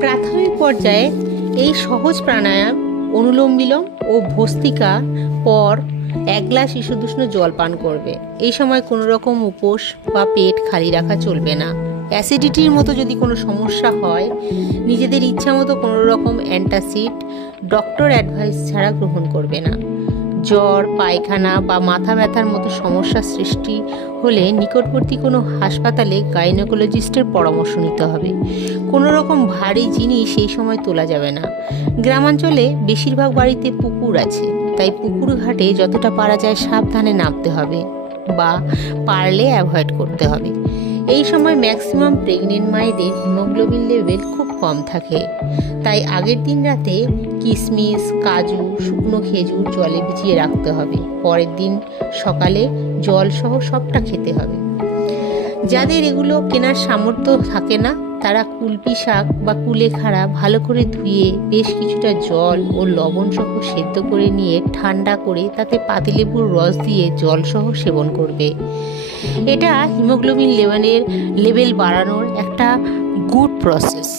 প্রাথমিক পর্যায়ে এই সহজ প্রাণায়াম, অনুলোম বিলোম ও ভস্ত্রিকা পর 1 গ্লাস ঈষদুষ্ণ জল পান করবে। এই সময় কোনো রকম উপোস বা পেট খালি রাখা চলবে না। অ্যাসিডিটির মতো যদি কোনো সমস্যা হয়, নিজেদের ইচ্ছা মতো কোনো রকম অ্যান্টাসিড ডক্টর অ্যাডভাইস ছাড়া গ্রহণ করবে না। জ্বর, পায়খানা বা মাথা ব্যথার মতো সমস্যা সৃষ্টি হলে নিকটবর্তী কোনো হাসপাতালে গাইনোকোলজিস্টের পরামর্শ নিতে হবে। কোনো রকম ভারী জিনিস সেই সময় তোলা যাবে না। গ্রামাঞ্চলে বেশিরভাগ বাড়িতে পুকুর আছে, তাই পুকুর ঘাটে যতটা পারা যায় সাবধানে নামতে হবে বা পারলে অ্যাভয়েড করতে হবে। এই সময় ম্যাক্সিমাম প্রেগনেন্ট মায়েদের হিমোগ্লোবিন লেভেল খুব কম থাকে, তাই আগের দিন রাতে কিশমিশ, কাজু, শুকনো খেজুর জলে ভিজিয়ে রাখতে হবে। পরের দিন সকালে জলসহ সবটা খেতে হবে। যাদের এগুলো কেনার সামর্থ্য থাকে না, তারা কুলপি শাক বা কুলেখাড়া ভালো করে ধুয়ে বেশ কিছুটা জল ও লবণ সহ সেদ্ধ করে নিয়ে ঠান্ডা করে তাতে পাতিলেবুর রস দিয়ে জলসহ সেবন করবে। এটা হিমোগ্লোবিন লেভেল বাড়ানোর একটা গুড প্রসেস।